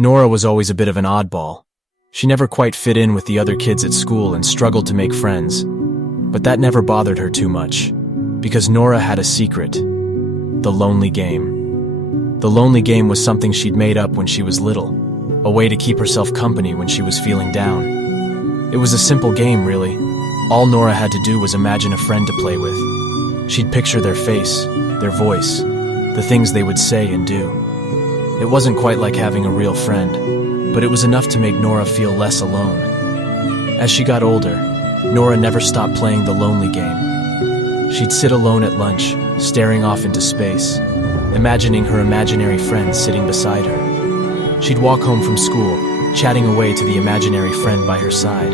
Nora was always a bit of an oddball. She never quite fit in with the other kids at school and struggled to make friends. But that never bothered her too much, because Nora had a secret: the lonely game. The lonely game was something she'd made up when she was little, a way to keep herself company when she was feeling down. It was a simple game, really. All Nora had to do was imagine a friend to play with. She'd picture their face, their voice, the things they would say and do. It wasn't quite like having a real friend, but it was enough to make Nora feel less alone. As she got older, Nora never stopped playing the lonely game. She'd sit alone at lunch, staring off into space, imagining her imaginary friend sitting beside her. She'd walk home from school, chatting away to the imaginary friend by her side.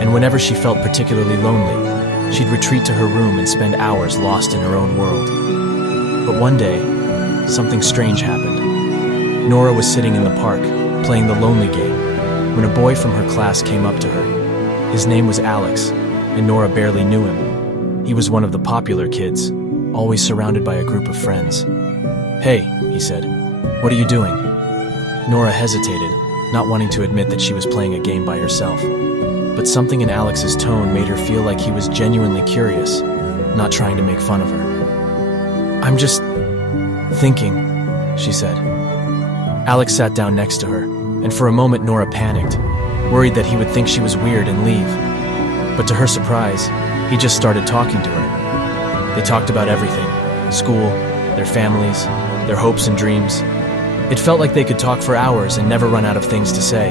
And whenever she felt particularly lonely, she'd retreat to her room and spend hours lost in her own world. But one day, something strange happened. Nora was sitting in the park, playing the lonely game, when a boy from her class came up to her. His name was Alex, and Nora barely knew him. He was one of the popular kids, always surrounded by a group of friends. "Hey," he said, "what are you doing?" Nora hesitated, not wanting to admit that she was playing a game by herself. But something in Alex's tone made her feel like he was genuinely curious, not trying to make fun of her. "I'm just thinking," she said. Alex sat down next to her, and for a moment Nora panicked, worried that he would think she was weird and leave. But to her surprise, he just started talking to her. They talked about everything: school, their families, their hopes and dreams. It felt like they could talk for hours and never run out of things to say.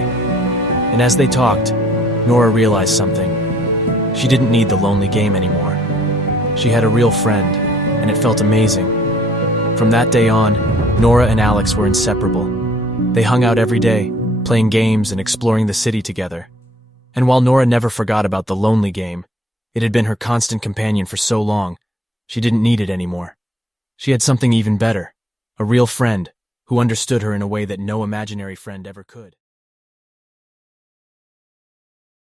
And as they talked, Nora realized something. She didn't need the lonely game anymore. She had a real friend, and it felt amazing. From that day on, Nora and Alex were inseparable. They hung out every day, playing games and exploring the city together. And while Nora never forgot about the lonely game, it had been her constant companion for so long, she didn't need it anymore. She had something even better: a real friend who understood her in a way that no imaginary friend ever could.